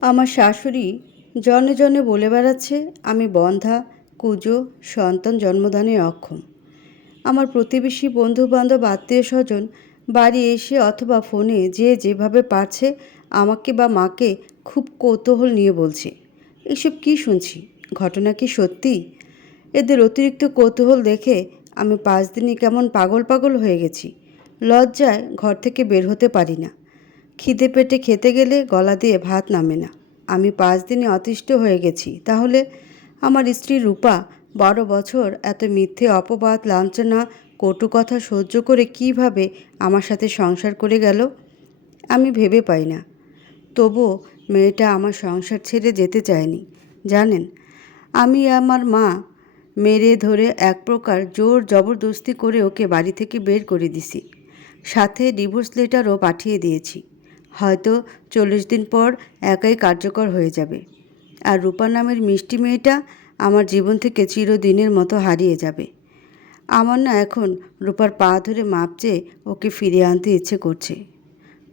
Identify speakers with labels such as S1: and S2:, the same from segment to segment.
S1: আমার শাশুড়ি জনে জনে বলে বেড়াচ্ছে, আমি বন্ধা, কুজো, সন্তান জন্মদানে অক্ষম। আমার প্রতিবেশী বন্ধুবান্ধব, আত্মীয় স্বজন বাড়ি এসে অথবা ফোনে যে যেভাবে পারছে আমাকে বা মাকে খুব কৌতূহল নিয়ে বলছে, এসব কি শুনছি? ঘটনা কি সত্যি? এদের অতিরিক্ত কৌতূহল দেখে আমি পাঁচ দিনই কেমন পাগল পাগল হয়ে গেছি। লজ্জায় ঘর থেকে বের হতে পারি না। খিদে পেটে খেতে গেলে গলা দিয়ে ভাত নামে না। আমি পাঁচ দিনে অতিষ্ঠ হয়ে গেছি। তাহলে আমার স্ত্রী রূপা, বারো বছর, এত মিথ্যে অপবাদ, লাঞ্ছনা, কটু কথা সহ্য করে কীভাবে আমার সাথে সংসার করে গেল? আমি ভেবে পাই না। তবুও মেয়েটা আমার সংসার ছেড়ে যেতে চায়নি। জানেন, আমি আমার মা মেরে ধরে এক প্রকার জোর জবরদস্তি করে ওকে বাড়ি থেকে বের করে দিছি। সাথে ডিভোর্স লেটারও পাঠিয়ে দিয়েছি। হয়তো চল্লিশ দিন পর একাই কার্যকর হয়ে যাবে। আর রূপা নামের মিষ্টি মেয়েটা আমার জীবন থেকে চিরদিনের মতো হারিয়ে যাবে। আমার না এখন রূপার পা ধরে মাপ চেয়ে ওকে ফিরিয়ে আনতে ইচ্ছে করছে।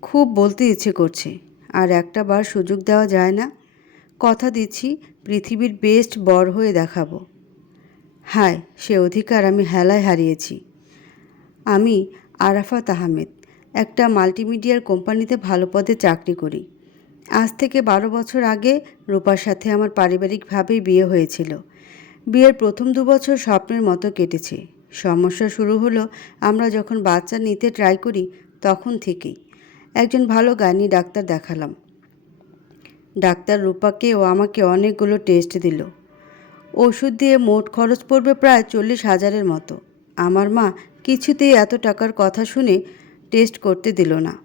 S1: খুব বলতে ইচ্ছে করছে, আর একটা বার সুযোগ দেওয়া যায় না। কথা দিচ্ছি, পৃথিবীর বেস্ট বর হয়ে দেখাবো। হায়, সে অধিকার আমি হেলায় হারিয়েছি। আমি আরাফাত আহমেদ। একটা মাল্টিমিডিয়ার কোম্পানিতে ভালো পদে চাকরি করি। আজ থেকে বারো বছর আগে রূপার সাথে আমার পারিবারিকভাবেই বিয়ে হয়েছিল। বিয়ের প্রথম দু বছর স্বপ্নের মতো কেটেছে। সমস্যা শুরু হলো আমরা যখন বাচ্চা নিতে ট্রাই করি তখন থেকেই। একজন ভালো গাইনি ডাক্তার দেখালাম। ডাক্তার রূপাকে ও আমাকে অনেকগুলো টেস্ট দিল। ওষুধ দিয়ে মোট খরচ পড়বে প্রায় চল্লিশ হাজারের মতো। আমার মা কিছুতেই এত টাকার কথা শুনে টেস্ট করতে দিল না।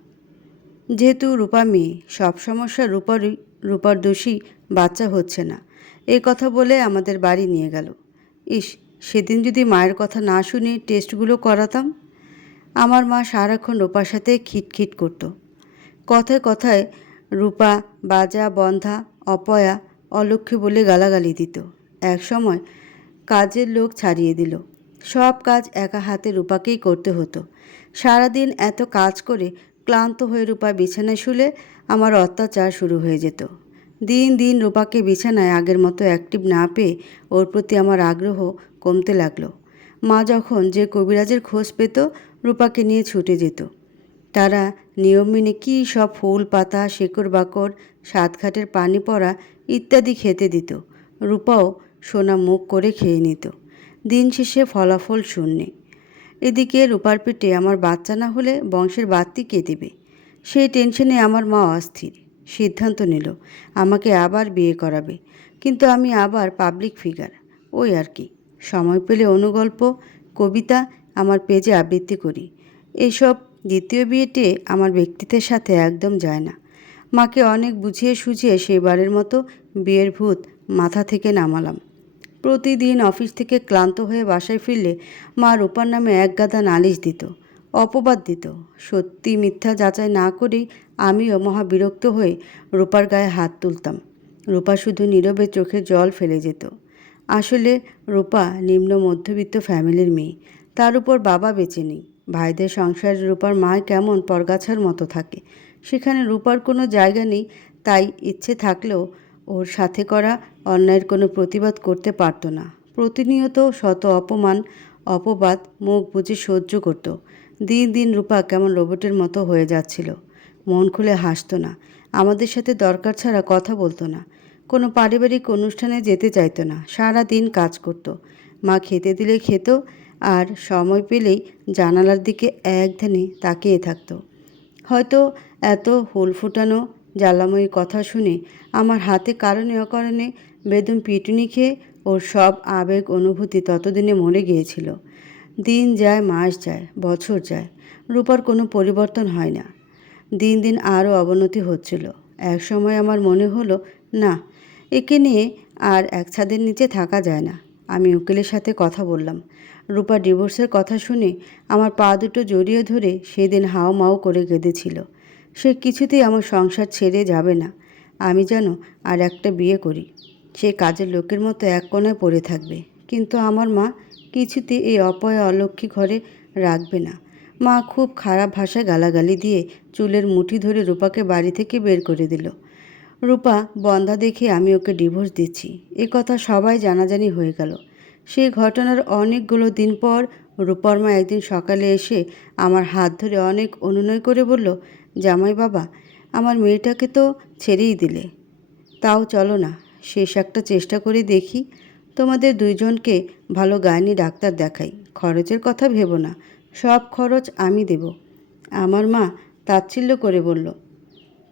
S1: যেহেতু রূপা মেয়ে সব সমস্যা রূপারই রূপার দোষী বাচ্চা হচ্ছে না। এই কথা বলে আমাদের বাড়ি নিয়ে গেল। ইস, সেদিন যদি মায়ের কথা না শুনে টেস্টগুলো করাতাম? আমার মা সারাক্ষণ রূপার সাথে খিটখিট করতো। কথায় কথায় রূপা, বাজা, বন্ধা, অপয়া, অলক্ষ্মী বলে গালাগালি দিত। এক সময় কাজের লোক ছাড়িয়ে দিল। সব কাজ একা হাতে রূপাকেই করতে হতো। সারাদিন এত কাজ করে ক্লান্ত হয়ে রূপা বিছানায় শুলে আমার অত্যাচার শুরু হয়ে যেত। দিন দিন রূপাকে বিছানায় আগের মতো অ্যাক্টিভ না পেয়ে ওর প্রতি আমার আগ্রহ কমতে লাগল। মা যখন যে কবিরাজের খোঁজ পেত, রূপাকে নিয়ে ছুটে যেত। তারা নিয়ম মেনে কী সব ফুল, পাতা, শেকড় বাকড় সাতঘাটের পানি পড়া ইত্যাদি খেতে দিত। রূপাও সোনা মুখ করে খেয়ে নিত। দিন শেষে ফলাফল শূন্যে। এদিকে রূপার পেটে আমার বাচ্চা না হলে বংশের বাড়তি কে দেবে? সেই টেনশনে আমার মা অস্থির। সিদ্ধান্ত নিল, আমাকে আবার বিয়ে করাবে। কিন্তু আমি আবার পাবলিক ফিগার ওই আর কি। সময় পেলে অনুগল্প, কবিতা আমার পেজে আবৃত্তি করি। এইসব দ্বিতীয় বিয়েতে আমার ব্যক্তিত্বের সাথে একদম যায় না। মাকে অনেক বুঝিয়ে সুঝিয়ে সেবারের মতো বিয়ের ভূত মাথা থেকে নামালাম। প্রতিদিন অফিস থেকে ক্লান্ত হয়ে বাসায় ফিরলে মা রূপার নামে এক গাদা নালিশ দিত, অপবাদ দিত। সত্যি মিথ্যা যাচাই না করেই আমিও মহা বিরক্ত হয়ে রূপার গায়ে হাত তুলতাম। রূপা শুধু নীরবে চোখে জল ফেলে যেত। আসলে রূপা নিম্ন মধ্যবিত্ত ফ্যামিলির মেয়ে। তার উপর বাবা বেঁচে নেই। ভাইদের সংসারে রূপার মা কেমন পরগাছার মতো থাকে। সেখানে রূপার কোনো জায়গা নেই, তাই ইচ্ছে থাকলেও ওর সাথে করা অন্যায়ের কোনো প্রতিবাদ করতে পারতো না। প্রতিনিয়ত শত অপমান, অপবাদ মুখ বুঝে সহ্য করত। দিন দিন রূপা কেমন রোবটের মতো হয়ে যাচ্ছিল। মন খুলে হাসতো না। আমাদের সাথে দরকার ছাড়া কথা বলতো না। কোনো পারিবারিক অনুষ্ঠানে যেতে চাইতো না। সারা দিন কাজ করত। মা খেতে দিলে খেত আর সময় পেলেই জানালার দিকে এক ধ্যানে তাকিয়ে থাকতো। হয়তো এত হুল ফুটানো জ্বালাময়ী কথা শুনে আমার হাতে কারণে অকারণে বেদম পিটুনি খেয়ে ওর সব আবেগ অনুভূতি ততদিনে মরে গিয়েছিল। দিন যায়, মাস যায়, বছর যায়, রূপার কোনো পরিবর্তন হয় না। দিন দিন আরও অবনতি হচ্ছিল। এক সময় আমার মনে হলো, না, একে নিয়ে আর এক ছাদের নিচে থাকা যায় না। আমি উকিলের সাথে কথা বললাম। রূপা ডিভোর্সের কথা শুনে আমার পা দুটো জড়িয়ে ধরে সেদিন হাও মাও করে কেঁদেছিল সে কিছুতেই আমার সংসার ছেড়ে যাবে না। আমি যেন আর একটা বিয়ে করি। সে কাজের লোকের মতো এক কোনায় পড়ে থাকবে। কিন্তু আমার মা কিছুতে এই অপয়া অলক্ষী ঘরে রাখবে না। মা খুব খারাপ ভাষায় গালাগালি দিয়ে চুলের মুঠি ধরে রূপাকে বাড়ি থেকে বের করে দিল। রূপা বন্ধা দেখে আমি ওকে ডিভোর্স দিচ্ছি। এ কথা সবাই জানাজানি হয়ে গেল। সেই ঘটনার অনেকগুলো দিন পর রূপার মা একদিন সকালে এসে আমার হাত ধরে অনেক অনুনয় করে বলল জামাই বাবা, আমার মেয়েটাকে তো ছেড়েই দিলে। তাও চলো না, শেষ একটা চেষ্টা করে দেখি। তোমাদের দুইজনকে ভালো গায়নি ডাক্তার দেখাই, খরচের কথা ভেবো না, সব খরচ আমি দেব। আমার মা তাচ্ছিল্য করে বলল,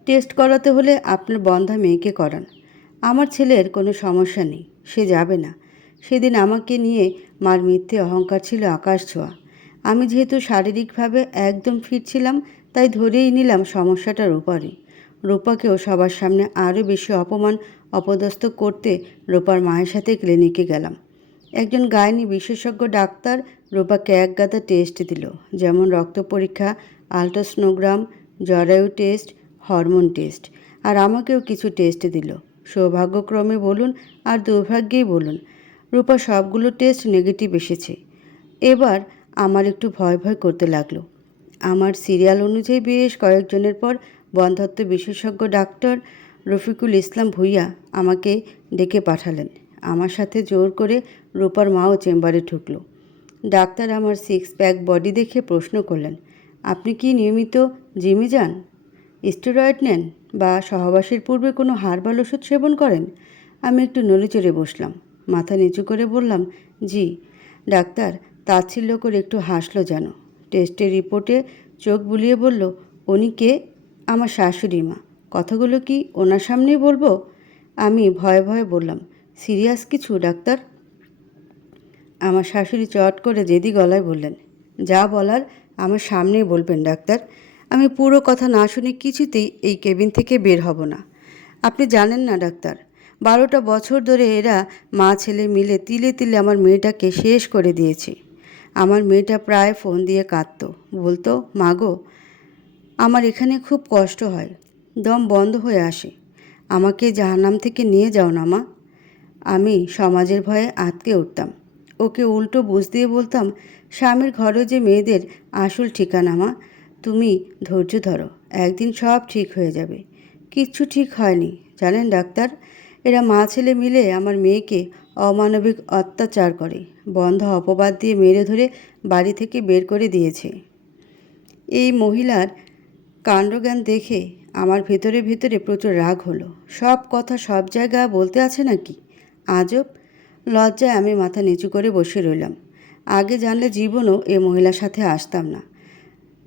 S1: টেস্ট করাতে হলে আপনার বন্ধা মেয়েকে করান। আমার ছেলের কোনো সমস্যা নেই, সে যাবে না। সেদিন আমাকে নিয়ে মার মিথ্যে অহংকার ছিল আকাশ ছোঁয়া। আমি যেহেতু শারীরিকভাবে একদম ফিট ছিলাম তাই ধরেই নিলাম সমস্যাটার উপরে রূপাকেও সবার সামনে আরও বেশি অপমান অপদস্থ করতে রূপার মায়ের সাথে ক্লিনিকে গেলাম। একজন গাইনি বিশেষজ্ঞ ডাক্তার রূপাকে এক গাদা টেস্ট দিল, যেমন রক্ত পরীক্ষা, আলট্রাসনোগ্রাম, জরায়ু টেস্ট, হরমোন টেস্ট, আর আমাকেও কিছু টেস্ট দিল। সৌভাগ্যক্রমে বলুন আর দুর্ভাগ্যেই বলুন, রূপা সবগুলো টেস্ট নেগেটিভ এসেছে। এবার আমার একটু ভয় ভয় করতে লাগল। আমার সিরিয়াল অনুযায়ী বেশ কয়েকজনের পর বন্ধাত্ম বিশেষজ্ঞ ডাক্তার রফিকুল ইসলাম ভুইয়া আমাকে ডেকে পাঠালেন। আমার সাথে জোর করে রূপার মাও চেম্বারে ঢুকলো। ডাক্তার আমার সিক্স প্যাক বডি দেখে প্রশ্ন করলেন, আপনি কি নিয়মিত জিমে যান? স্টেরয়েড নেন বা সহবাসের পূর্বে কোনো হার্বাল ওষুধ সেবন করেন? আমি একটু নড়েচড়ে বসলাম। মাথা নিচু করে বললাম, জি। ডাক্তার, তাচ্ছিল্য করে একটু হাসলো যেন। টেস্টের রিপোর্টে চোখ বুলিয়ে বলল, উনি কে? আমার শাশুড়ি মা। কথাগুলো কি ওনার সামনেই বলব? আমি ভয়ে ভয়ে বললাম, সিরিয়াস কিছু, ডাক্তার? আমার শাশুড়ি চট করে জেদি গলায় বললেন, যা বলার আমার সামনেই বলবেন, ডাক্তার। আমি পুরো কথা না শুনে কিছুতেই এই কেবিন থেকে বের হব না। আপনি জানেন না, ডাক্তার, বারোটা বছর ধরে এরা মা ছেলে মিলে তিলে তিলে আমার মেয়েটাকে শেষ করে দিয়েছে। আমার মেয়েটা প্রায় ফোন দিয়ে কাঁদতো। বলতো মাগো আমার এখানে খুব কষ্ট হয়। দম বন্ধ হয়ে আসে। আমাকে জাহান্নাম থেকে নিয়ে যাও না, মা। আমি সমাজের ভয়ে আঁতকে উঠতাম। ওকে উল্টো বুঝ দিয়ে বলতাম, স্বামীর ঘরে যে মেয়েদের আসল ঠিকানা, মা, তুমি ধৈর্য ধরো। একদিন সব ঠিক হয়ে যাবে। কিচ্ছু ঠিক হয়নি। জানেন ডাক্তার এরা মা ছেলে মিলে আমার মেয়েকে অমানবিক অত্যাচার করে। বন্ধ অপবাদ দিয়ে মেরে ধরে বাড়ি থেকে বের করে দিয়েছে। এই মহিলার কাণ্ডজ্ঞান দেখে আমার ভেতরে ভেতরে প্রচুর রাগ হলো। সব কথা সব জায়গা বলতে আছে নাকি? আজব। লজ্জায় আমি মাথা নিচু করে বসে রইলাম। আগে জানলে জীবনও এ মহিলার সাথে আসতাম না।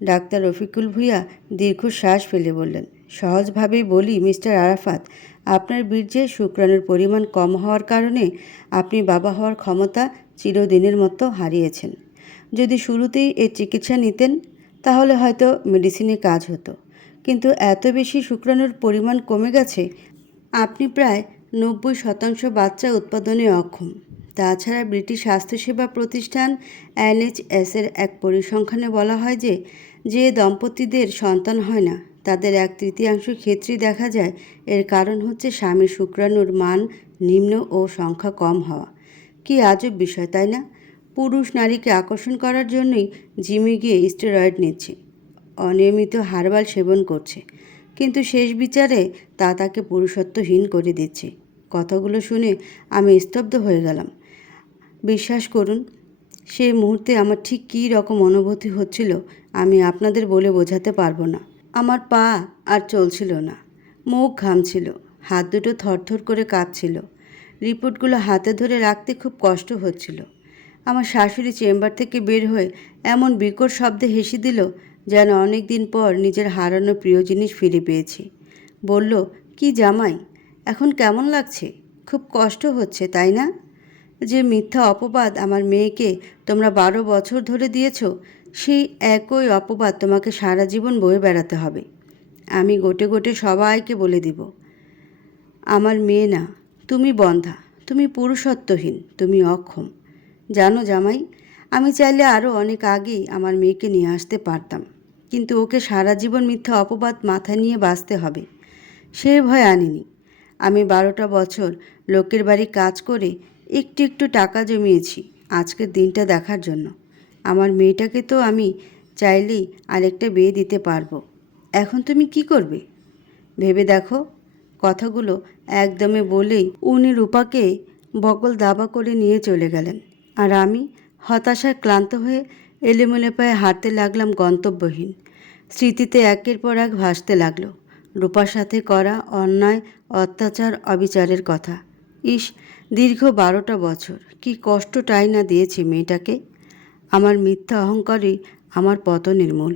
S1: ডাক্তার রফিকুল ভুইয়া দীর্ঘশ্বাস ফেলে বললেন, সহজভাবেই বলি, মিস্টার আরাফাত আপনার বীর্যে শুক্রাণুর পরিমাণ কম হওয়ার কারণে আপনি বাবা হওয়ার ক্ষমতা চিরদিনের মতো হারিয়েছেন। যদি শুরুতেই এর চিকিৎসা নিতেন, তাহলে হয়তো মেডিসিনে কাজ হতো। কিন্তু এত বেশি শুক্রাণুর পরিমাণ কমে গেছে, আপনি প্রায় নব্বই শতাংশ বাচ্চা উৎপাদনে অক্ষম। তাছাড়া ব্রিটিশ স্বাস্থ্যসেবা প্রতিষ্ঠান এনএইচএসের এক পরিসংখ্যানে বলা হয় যে যে দম্পতিদের সন্তান হয় না তাদের এক তৃতীয়াংশ ক্ষেত্রেই দেখা যায়, এর কারণ হচ্ছে স্বামীর শুক্রাণুর মান নিম্ন ও সংখ্যা কম হওয়া। কি আজব বিষয়, তাই না? পুরুষ নারীকে আকর্ষণ করার জন্যই জিমে গিয়ে স্টেরয়েড নিচ্ছে, অনিয়মিত হারবাল সেবন করছে। কিন্তু শেষ বিচারে তা তাকে পুরুষত্বহীন করে দিচ্ছে। কথাগুলো শুনে আমি স্তব্ধ হয়ে গেলাম। বিশ্বাস করুন, সেই মুহূর্তে আমার ঠিক কী রকম অনুভূতি হচ্ছিল, আমি আপনাদের বলে বোঝাতে পারব না। আমার পা আর চলছিল না। মুখ ঘামছিল, হাত দুটো থরথর করে কাঁপছিল। রিপোর্টগুলো হাতে ধরে রাখতে খুব কষ্ট হচ্ছিল। আমার শাশুড়ি চেম্বার থেকে বের হয়ে এমন বিকট শব্দে হেসে দিল যেন অনেক দিন পর নিজের হারানো প্রিয় জিনিস ফিরে পেয়েছি। বলল, কি জামাই, এখন কেমন লাগছে? খুব কষ্ট হচ্ছে, তাই না? যে মিথ্যা অপবাদ আমার মেয়েকে তোমরা বারো বছর ধরে দিয়েছ সেই একই অপবাদ তোমাকে সারা জীবন বয়ে বেড়াতে হবে। আমি গোটে গোটে সবাইকে বলে দিব। আমার মেয়ে না, তুমি বন্ধা, তুমি পুরুষত্বহীন, তুমি অক্ষম। জানো জামাই, আমি চাইলে আরও অনেক আগেই আমার মেয়েকে নিয়ে আসতে পারতাম। কিন্তু ওকে সারা জীবন মিথ্যা অপবাদ মাথায় নিয়ে বাঁচতে হবে, সে ভয় আনিনি। আমি বারোটা বছর লোকের বাড়ি কাজ করে একটু একটু টাকা জমিয়েছি, আজকের দিনটা দেখার জন্য। আমার মেয়েটাকে তো আমি চাইলেই আরেকটা বিয়ে দিতে পারব। এখন তুমি কি করবে? ভেবে দেখো, কথাগুলো একদমে বলেই উনি রূপাকে বকল দাবা করে নিয়ে চলে গেলেন। আর আমি হতাশায় ক্লান্ত হয়ে এলেমেলে পায়ে হাঁটতে লাগলাম গন্তব্যহীন। স্মৃতিতে একের পর এক ভাসতে লাগল রূপার সাথে করা অন্যায়, অত্যাচার, অবিচারের কথা। ইস, দীর্ঘ বারোটা বছর, কি কষ্টটাই না দিয়েছে মেয়েটাকে। আমার মিথ্যা অহংকারই আমার পতনের মূল।